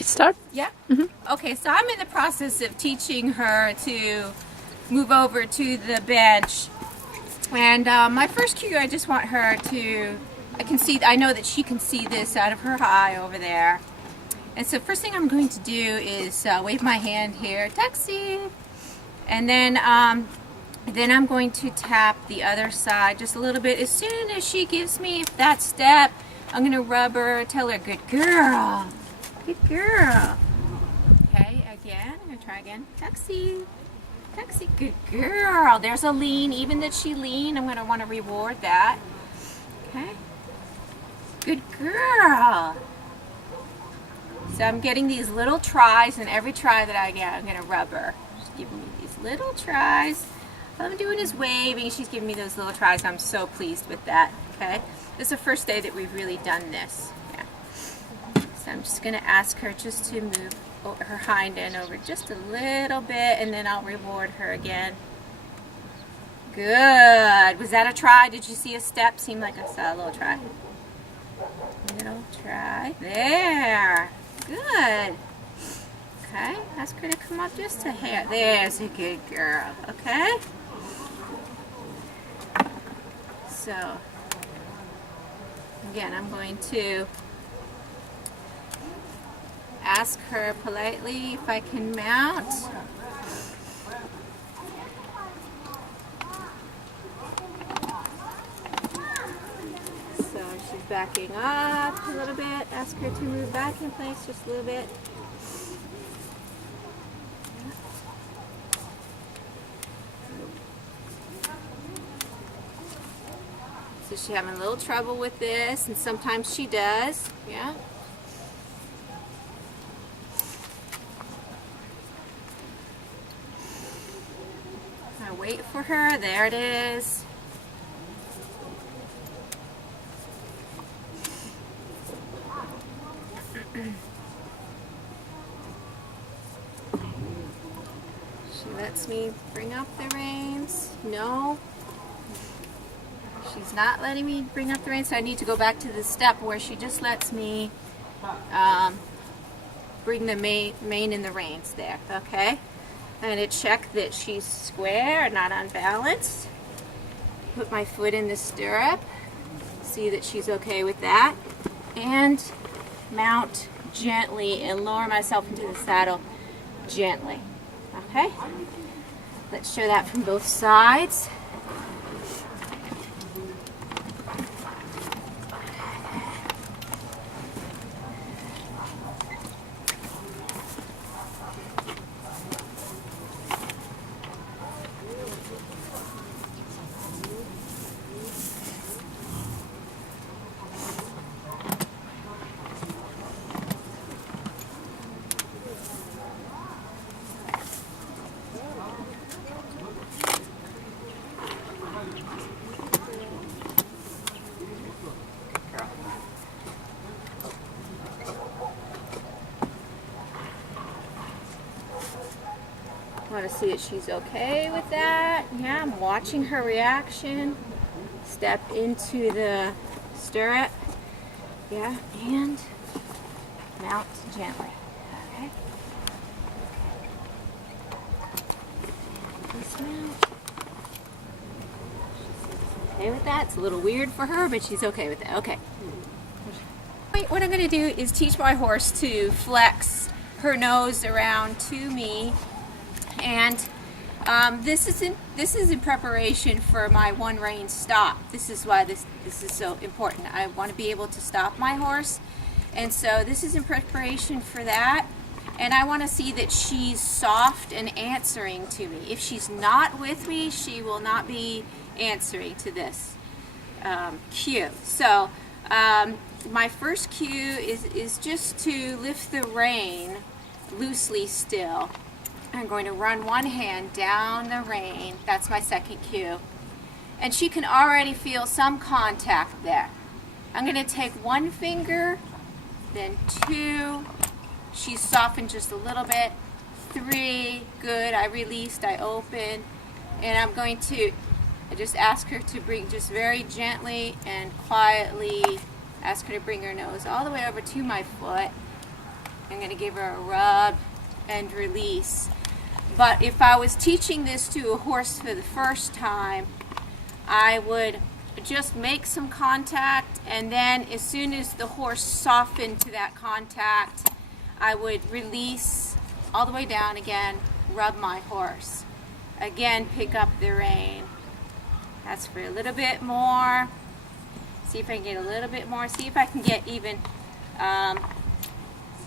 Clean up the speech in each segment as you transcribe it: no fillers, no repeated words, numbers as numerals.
Start? Yeah? Okay, so I'm in the process of teaching her to move over to the bench. And my first cue, I just want her to, I know that she can see this out of her eye over there. And so first thing I'm going to do is wave my hand here, taxi. And then I'm going to tap the other side just a little bit. As soon as she gives me that step, I'm going to rub her, tell her, good girl. Good girl. Okay, again. I'm going to try again. Taxi. Taxi. Good girl. There's a lean. Even that she leaned, I'm going to want to reward that. Okay. Good girl. So I'm getting these little tries, and every try that I get, I'm going to rub her. She's giving me these little tries. All I'm doing is waving. She's giving me those little tries. I'm so pleased with that. Okay. This is the first day that we've really done this. So I'm just going to ask her just to move her hind end over just a little bit, and then I'll reward her again. Good. Was that a try? Did you see a step? Seemed like I saw a little try. Little try. There. Good. Okay. Ask her to come up just a hair. There's a good girl. Okay. So, again, I'm going to ask her politely if I can mount. So she's backing up a little bit. Ask her to move back in place just a little bit. So she's having a little trouble with this, and sometimes she does. Yeah. Wait for her. There it is. She lets me bring up the reins. No. She's not letting me bring up the reins, so I need to go back to the step where she just lets me bring the mane and the reins there. Okay? I'm going to check that she's square, not unbalanced. Put my foot in the stirrup. See that she's okay with that. And mount gently and lower myself into the saddle gently. Okay? Let's show that from both sides. I want to see that she's okay with that. Yeah, I'm watching her reaction. Step into the stirrup. Yeah, and mount gently. Okay. Okay with that. It's a little weird for her, but she's okay with that. Okay. What I'm going to do is teach my horse to flex her nose around to me. And this is in preparation for my one rein stop. This is why this is so important. I want to be able to stop my horse, and so this is in preparation for that. And I want to see that she's soft and answering to me. If she's not with me, she will not be answering to this cue. So my first cue is just to lift the rein loosely still. I'm going to run one hand down the rein. That's my second cue. And she can already feel some contact there. I'm going to take one finger, then two. She's softened just a little bit. Three, good. I released, I opened. And I'm going to just ask her to bring, just very gently and quietly, ask her to bring her nose all the way over to my foot. I'm going to give her a rub and release. But if I was teaching this to a horse for the first time, I would just make some contact, and then as soon as the horse softened to that contact, I would release all the way down again, rub my horse. Again, pick up the rein. Ask for a little bit more. See if I can get a little bit more. See if I can get even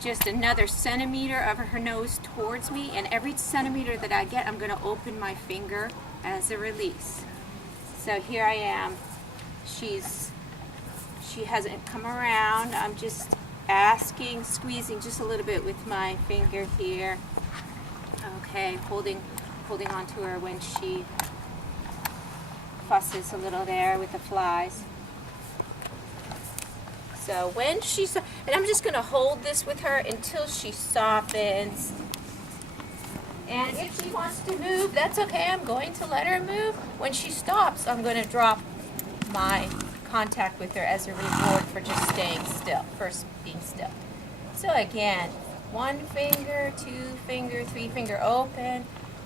just another centimeter of her nose towards me. And every centimeter that I get, I'm going to open my finger as a release. So here I am. She hasn't come around. I'm just asking, squeezing just a little bit with my finger here. Okay, holding onto her when she fusses a little there with the flies. So when she's, and I'm just going to hold this with her until she softens. And if she wants to move, that's okay. I'm going to let her move. When she stops, I'm going to drop my contact with her as a reward for just staying still, first being still. So again, 1 finger, 2 finger, 3 finger open.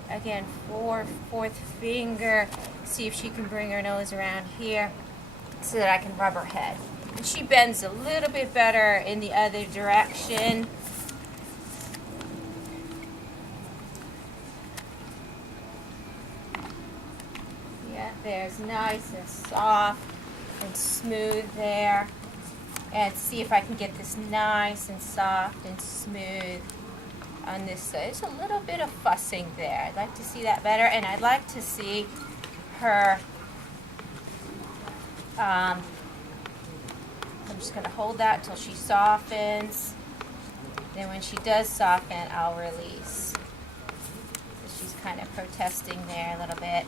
Again, fourth finger. See if she can bring her nose around here so that I can rub her head. And she bends a little bit better in the other direction. Yeah, there's nice and soft and smooth there. And see if I can get this nice and soft and smooth on this side. There's a little bit of fussing there. I'd like to see that better, and I'd like to see her, I'm just going to hold that until she softens. Then when she does soften, I'll release. So she's kind of protesting there a little bit.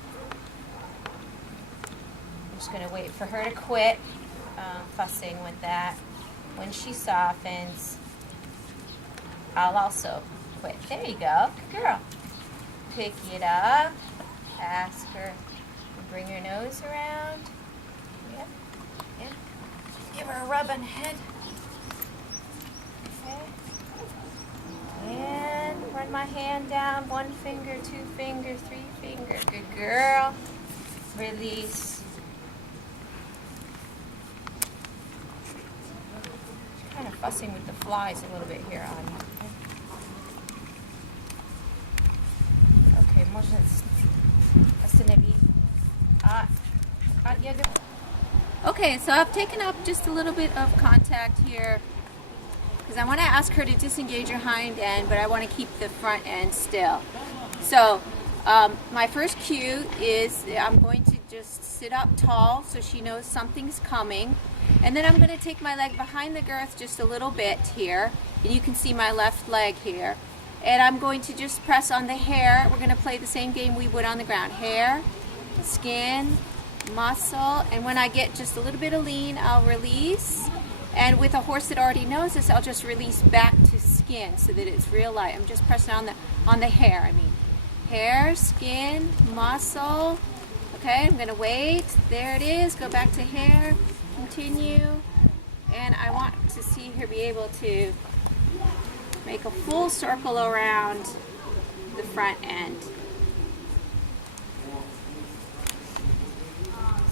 I'm just going to wait for her to quit fussing with that. When she softens, I'll also quit. There you go. Good girl. Pick it up. Ask her to bring her nose around. Yeah. Yeah. Give her a rub on the head. Okay. And run my hand down. 1 finger, 2 finger, 3 finger. Good girl. Release. Kind of fussing with the flies a little bit here on. Okay, okay, so I've taken up just a little bit of contact here because I want to ask her to disengage her hind end, but I want to keep the front end still. So my first cue is I'm going to just sit up tall so she knows something's coming. And then I'm going to take my leg behind the girth just a little bit here. And you can see my left leg here. And I'm going to just press on the hair. We're going to play the same game we would on the ground. Hair, skin, muscle. And when I get just a little bit of lean, I'll release. And with a horse that already knows this, I'll just release back to skin so that it's real light. I'm just pressing on the hair. Hair, skin, muscle. Okay, I'm going to wait. There it is. Go back to hair. Continue, and I want to see her be able to make a full circle around the front end.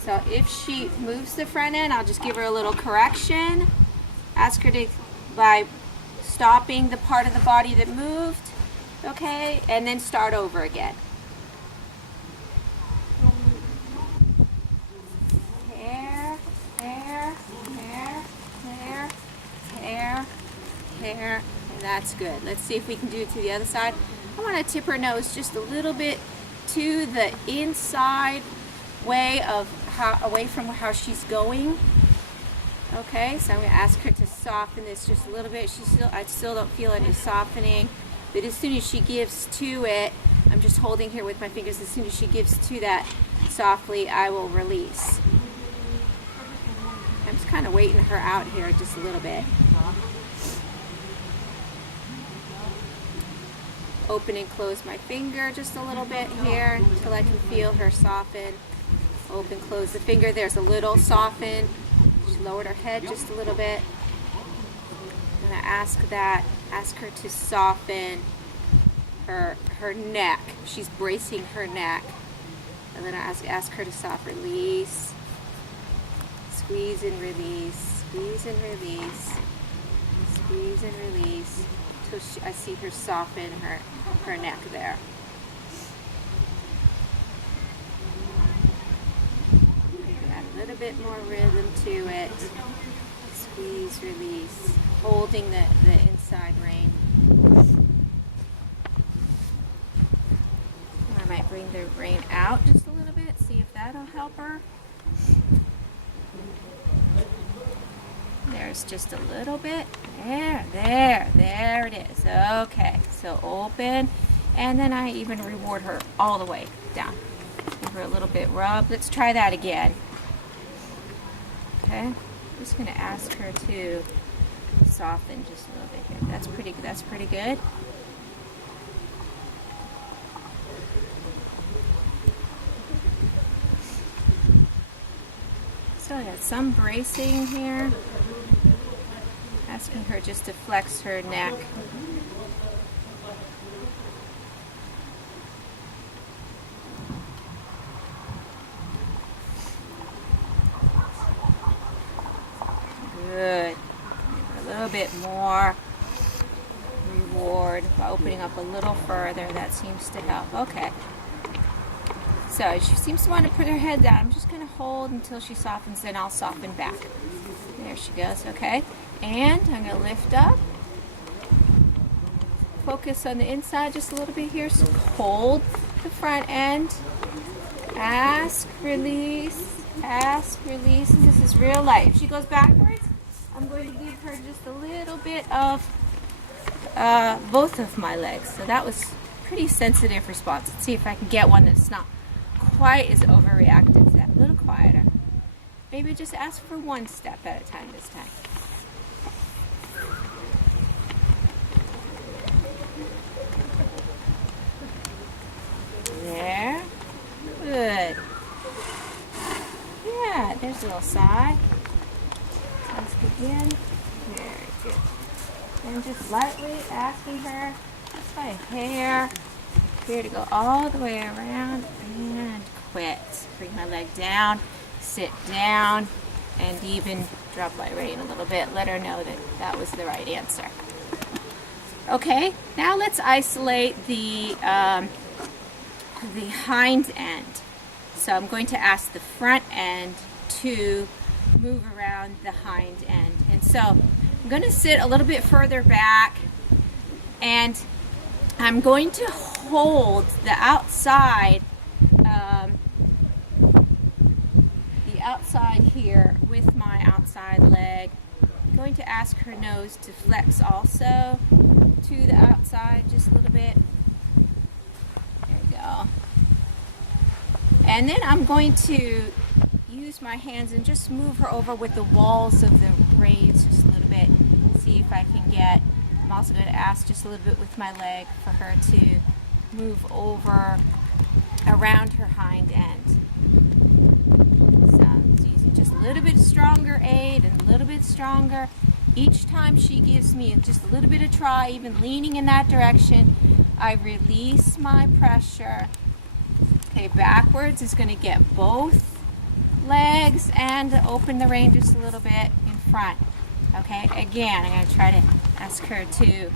So if she moves the front end, I'll just give her a little correction. Ask her to, by stopping the part of the body that moved, okay, and then start over again. There, that's good. Let's see if we can do it to the other side. I want to tip her nose just a little bit to the inside way of away from how she's going. Okay, so I'm going to ask her to soften this just a little bit. I still don't feel any softening, but as soon as she gives to it, I'm just holding here with my fingers. As soon as she gives to that softly, I will release. I'm just kind of waiting her out here just a little bit. Open and close my finger just a little bit here until I can feel her soften. Open, close the finger. There's a little soften. She lowered her head just a little bit. I'm going to ask that ask her to soften her neck. She's bracing her neck. I'm going to ask her to soften. Release. Squeeze and release. Squeeze and release. Squeeze and release. So I see her soften her neck there. Add a little bit more rhythm to it. Squeeze, release. Holding the inside rein. I might bring the rein out just a little bit, see if that'll help her. There's just a little bit. There it is. Okay, so open, and then I even reward her all the way down. Give her a little bit rub. Let's try that again. Okay, just gonna ask her to soften just a little bit here. That's pretty good. So I have some bracing here. Asking her just to flex her neck. Good. A little bit more reward by opening up a little further. That seems to help. Okay. So she seems to want to put her head down. I'm just going to hold until she softens, and I'll soften back. There she goes. Okay. And I'm going to lift up. Focus on the inside just a little bit here. So hold the front end. Ask, release. Ask, release. This is real light. If she goes backwards, I'm going to give her just a little bit of both of my legs. So that was a pretty sensitive response. Let's see if I can get one that's not quite as overreactive. That a little quieter. Maybe just ask for one step at a time this time. There. Good. Yeah, there's a little sigh. Let's begin. Very good. And just lightly asking her, that's my hair. Here to go all the way around and quit. Bring my leg down, sit down, and even drop my rein a little bit. Let her know that that was the right answer. Okay, now let's isolate the hind end. So I'm going to ask the front end to move around the hind end. And so I'm going to sit a little bit further back, and I'm going to hold the outside here with my outside leg. I'm going to ask her nose to flex also to the outside just a little bit. There we go. And then I'm going to use my hands and just move her over with the walls of the reins just a little bit. See if I can get. I'm also going to ask just a little bit with my leg for her to move over around her hind end. So using just a little bit stronger aid and a little bit stronger. Each time she gives me just a little bit of try, even leaning in that direction, I release my pressure. Okay, backwards is going to get both legs and open the rein just a little bit in front. Okay, again, I'm going to try to ask her to,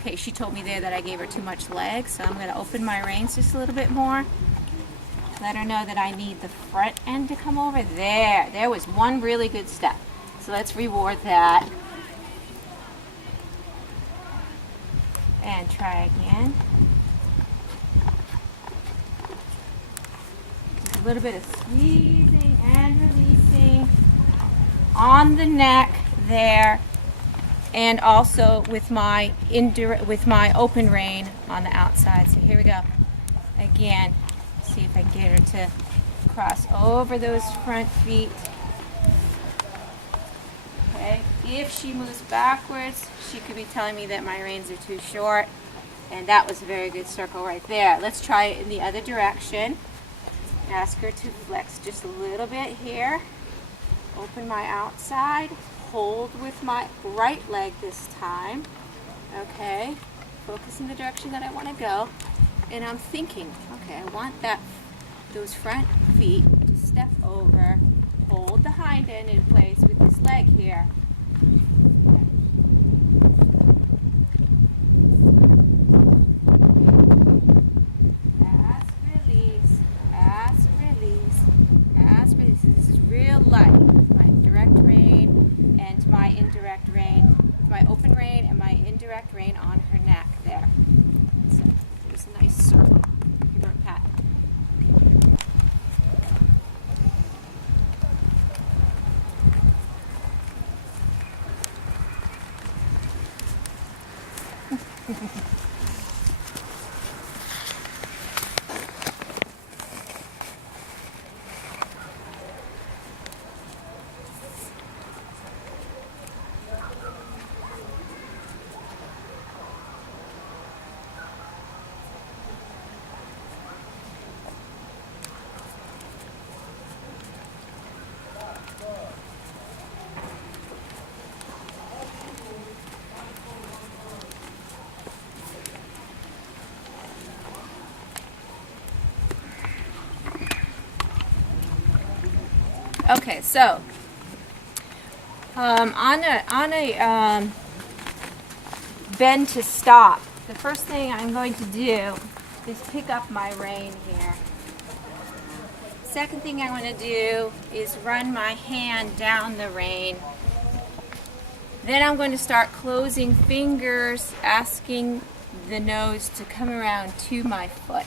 okay, she told me there that I gave her too much leg, so I'm going to open my reins just a little bit more. Let her know that I need the front end to come over. There was one really good step. So let's reward that. And try again. A little bit of squeezing and releasing on the neck there, and also with my open rein on the outside. So here we go. Again, see if I can get her to cross over those front feet. Okay. If she moves backwards, she could be telling me that my reins are too short, and that was a very good circle right there. Let's try it in the other direction. Ask her to flex just a little bit here. Open my outside. Hold with my right leg this time. Okay, focus in the direction that I want to go. And I'm thinking, okay, I want those front feet to step over, hold the hind end in place with this leg here. Okay, so on a bend to stop, the first thing I'm going to do is pick up my rein here. Second thing I want to do is run my hand down the rein. Then I'm going to start closing fingers, asking the nose to come around to my foot.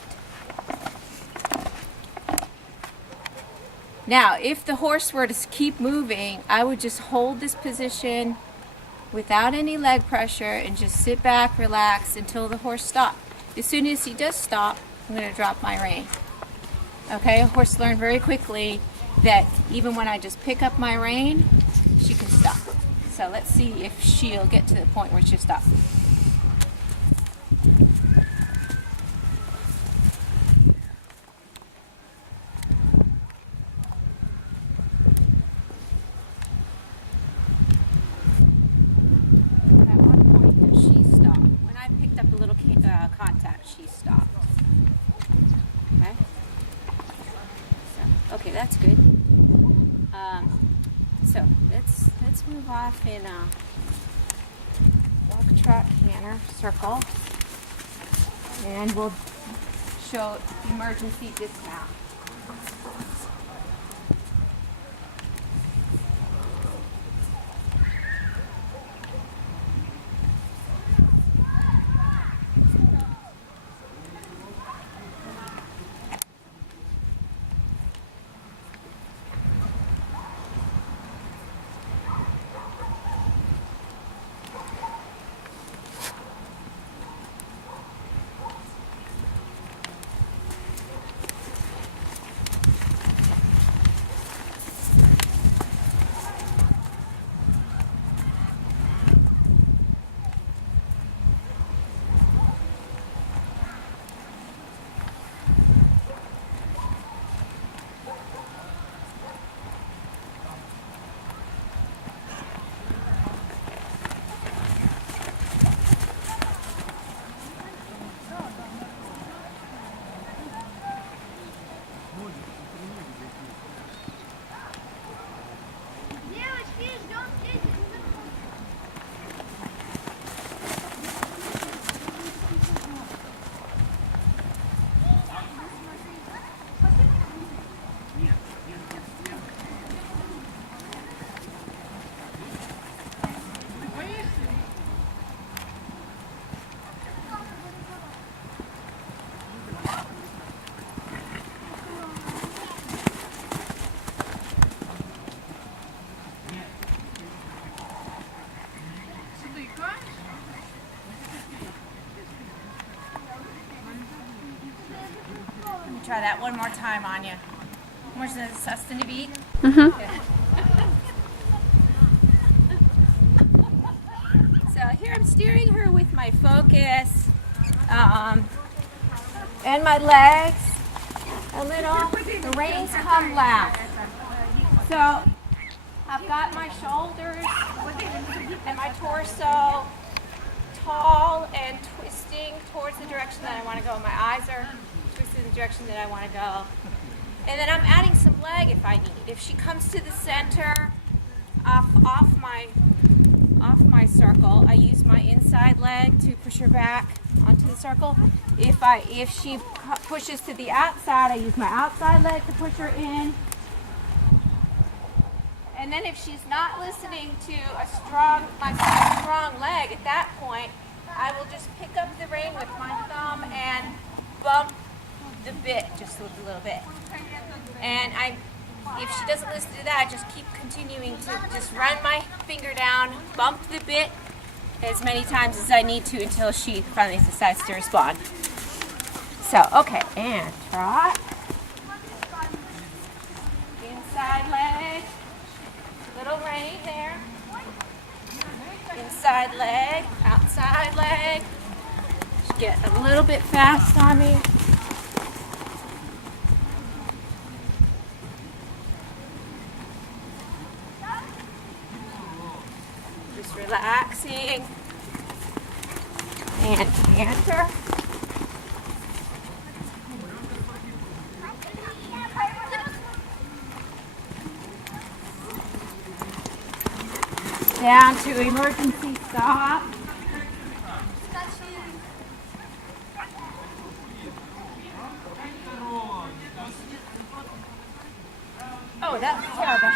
Now, if the horse were to keep moving, I would just hold this position without any leg pressure and just sit back, relax until the horse stops. As soon as he does stop, I'm going to drop my rein. Okay, a horse learned very quickly that even when I just pick up my rein, she can stop. So let's see if she'll get to the point where she'll stop. And we'll show emergency dismount. Try that one more time, Anya. Where's the sustenance beat? So here I'm steering her with my focus and my legs a little. The reins come last. So I've got my shoulders and my torso tall. if she pushes to the outside, I use my outside leg to push her in. And then if she's not listening to my strong leg at that point, I will just pick up the rein with my thumb and bump the bit just a little bit. And if she doesn't listen to that, I just keep continuing to just run my finger down, bump the bit as many times as I need to until she finally decides to respond. So, okay, and trot. Inside leg. Little rein there. Inside leg, outside leg. Just get a little bit fast on me. Just relaxing. And canter. Down to emergency stop. Oh, that's bad.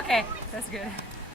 Okay, that's good.